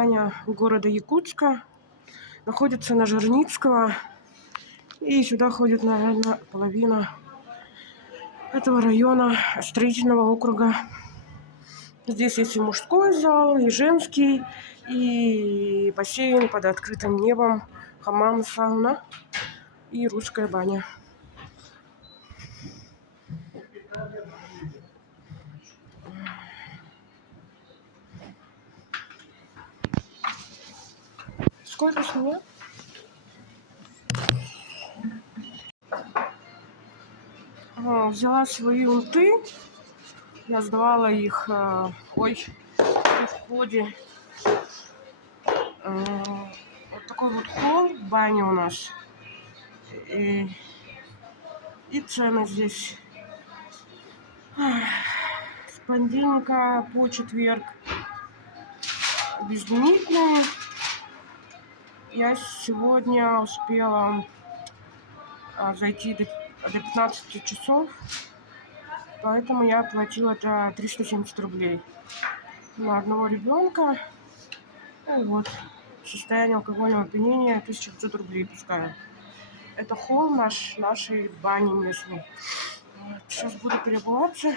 баня города Якутска. Находится на Жирницкого. И сюда ходит, наверное, половина этого района строительного округа. Здесь есть и мужской зал, и женский, и бассейн под открытым небом, хамам, сауна и русская баня. Сколько с меня? Взяла свои унты. Я сдавала их при входе. Вот такой вот холл в бане у нас. И цены здесь с понедельника по четверг безлимитные. Я сегодня успела зайти до 15 часов, поэтому я оплатила это 370 рублей на одного ребенка. И вот состояние алкогольного опьянения 1500 рублей пускаю. Это холл нашей бани местной. Вот, сейчас буду переобуваться.